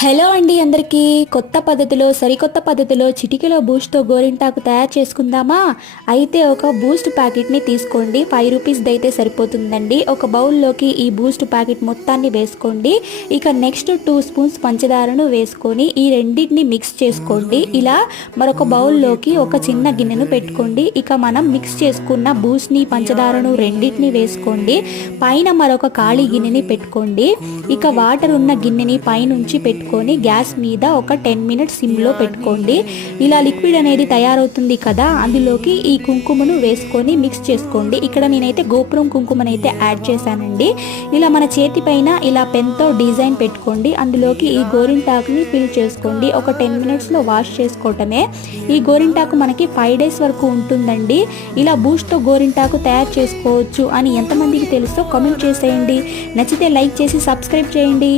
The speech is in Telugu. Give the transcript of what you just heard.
హలో అండి అందరికీ. కొత్త పద్ధతిలో సరికొత్త పద్ధతిలో చిటికెలో బూస్ట్తో గోరింటాకు తయారు చేసుకుందామా? అయితే ఒక బూస్ట్ ప్యాకెట్ని తీసుకోండి. ఫైవ్ రూపీస్ది అయితే సరిపోతుందండి. ఒక బౌల్లోకి ఈ బూస్ట్ ప్యాకెట్ మొత్తాన్ని వేసుకోండి. ఇక నెక్స్ట్ టూ స్పూన్స్ పంచదారను వేసుకొని ఈ రెండింటిని మిక్స్ చేసుకోండి. ఇలా మరొక బౌల్లోకి ఒక చిన్న గిన్నెను పెట్టుకోండి. ఇక మనం మిక్స్ చేసుకున్న బూస్ట్ని పంచదారను రెండింటిని వేసుకోండి. పైన మరొక ఖాళీ గిన్నెని పెట్టుకోండి. ఇక వాటర్ ఉన్న గిన్నెని పైనుంచి పెట్టుకొని గ్యాస్ మీద ఒక టెన్ మినిట్స్ సిమ్లో పెట్టుకోండి. ఇలా లిక్విడ్ అనేది తయారవుతుంది కదా అందులోకి ఈ కుంకుమను వేసుకొని మిక్స్ చేసుకోండి. ఇక్కడ నేనైతే గోపురం కుంకుమనైతే యాడ్ చేశానండి. ఇలా మన చేతి పైన ఇలా పెన్తో డిజైన్ పెట్టుకోండి. అందులోకి ఈ గోరింటాకుని ఫిల్ చేసుకోండి. ఒక టెన్ మినిట్స్లో వాష్ చేసుకోవటమే. ఈ గోరింటాకు మనకి ఫైవ్ డేస్ వరకు ఉంటుందండి. ఇలా బూస్ట్తో గోరింటాకు తయారు చేసుకోవచ్చు అని ఎంతమందికి తెలుసో కామెంట్ చేసేయండి. నచ్చితే లైక్ చేసి సబ్స్క్రైబ్ చేయండి.